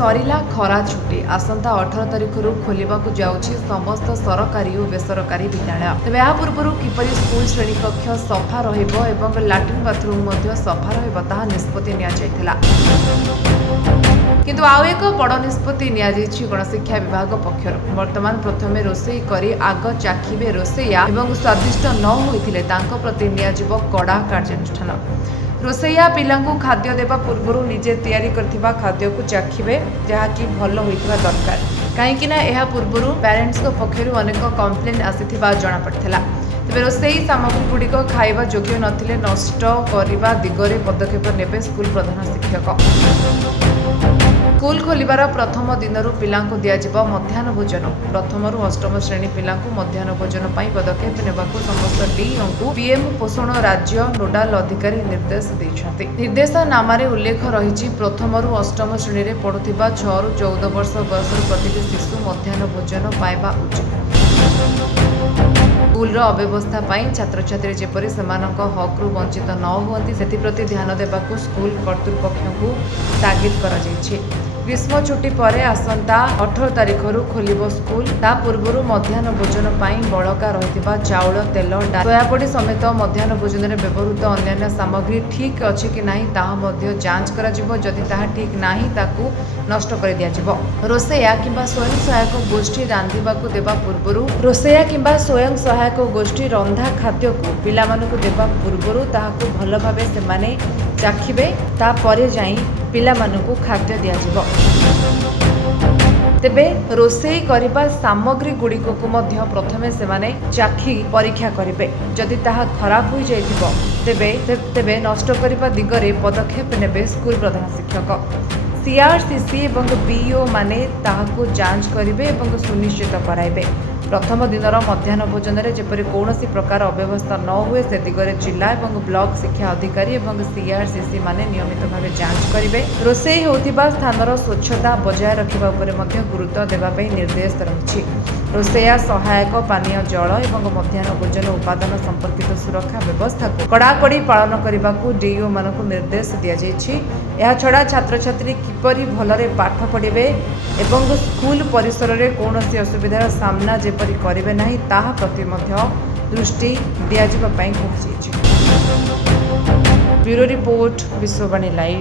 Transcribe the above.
सरिला खरा छुट्टी आसंता 18 तारिखରୁ खोलिबाकु जाउछि समस्त सरकारी और बेसरकारी विद्यालय। तेबे या पूर्वरु किपरि स्कूल श्रेणी कक्ष सफा रहिबो एवं लैट्रिन बाथरूम मध्य सफा रहिबो ताहा निष्पत्ति निया जायथिला। किंतु आउ एक बड़ निष्पत्ति निया जायछि गणशिक्षा विभाग पक्षरु। वर्तमान प्रथमे रोषेई करी आग चाखिबे रोषेया एवं स्वादिष्ट न होइथिले तांको प्रति निया जिवो कड़ा कार्यानुष्ठान। रोषेया पिलांकु खाद्य देवा पूर्वरु निजे तैयारी करथिबा खाद्य को चाखिबे जहाँकि भल होइथिबा दरकार। कहीं यह पूर्वरु पेरेंट्स को पक्षरु अनेक कंप्लेन आसीथिबा जणा पड़थिला। तेबे रोषेई सामग्री गुड़िक खाइबा योग्य नथिले नष्ट करबा दिगरे पदक्षेप नेबे स्कूल प्रधान शिक्षक। स्कूल खोलिबार प्रथम दिनरू पिलांकु दियाजिबो मध्याह्न भोजन। प्रथमरू अष्टम श्रेणी पिलांकु मध्याह्न भोजन पई पदक्षेप नेबाकु समस्त डीओंकु पीएम पोषण राज्य नोडाल अधिकारी निर्देश दैछथि। निर्देश नामारे उल्लेख रहिछि प्रथमरू अष्टम श्रेणी रे पढुथिबा 6 ରୁ 14 वर्ष बयसर प्रतिटी शिशु मध्याह्न भोजन पाइबा उचित। स्कूल अव्यवस्था पाई छात्र छात्री जेपरि सेमानक हक रु वंचित न हुअंती सेथिप्रति ध्यान देबाकू स्कूल कर्तृपक्षकू तागिद करा जायछि। ग्रीष्म छुट्टी पर आसंता 18 तारिखरू खोलिबो स्कूल। ता पूर्वरु मध्याह्न भोजन पाई बळका रहिथिबा चाउल तेल सोयाबडी समेत मध्याह्न भोजन रे व्यवहृत अन्य सामग्री ठीक अछि कि नाही ताहा मध्य जांच करा जिवो। जदि ताहा ठीक नाही ताकू नष्ट कर दिया जिवो। रोषेया किंबा स्वयं सहायक गोष्ठी रांधिबाकू देबा पूर्वरु रोषेया किंबा स्वयं सहायक गोष्ठी रंधा खाद्य को पिलामानकू देबा पूर्वरु ताहाकू भल भाबे सेमाने चाखिबे ता परे जाई पिलामानकू खाद्य दिया जिवो। तेबे रोषेई करिबा सामग्री गुड़िक को मध्य प्रथमे सेमाने चाखी परीक्षा करिबे। जदि ताहा खराब हो जाइथिबो तेबे नष्ट करिबा दिगरे पदक्षेप नेबे स्कूल प्रधान शिक्षक। सीआरसीसी एवं बीओ माने ताहाकू जांच करिबे एवं सुनिश्चित कराइबे। प्रथम दिनर मध्याह्न भोजन रे जेपरि कौनसी प्रकार अव्यवस्था न हुए से दिगरे जिला एवं ब्लॉक शिक्षा अधिकारी एवं सीआरसीसी माने नियमित भावे जांच करिबे। रोषेई होतिबा स्थानर स्वच्छता बजाय रखिबा उपरे मध्य गुरुत्व देबा पई निर्देश रहिछि। रोषेया सहायक पानीय जल एवं मध्याह्न भोजन उत्पादन संपर्कित सुरक्षा व्यवस्था को कड़ाकड़ी पालन करने डीओ मानक निर्देश दिया जायछि। यह छड़ा छात्र छात्री किपरि भलरे पाठ पढ़िबे एवं स्कूल परिसर रे कौनसी असुविधार सामना जेपरि करिबे नाही ताहा प्रति मध्य दृष्टि दिया जिबा पई कहछि। Bureau report Vishwavani live.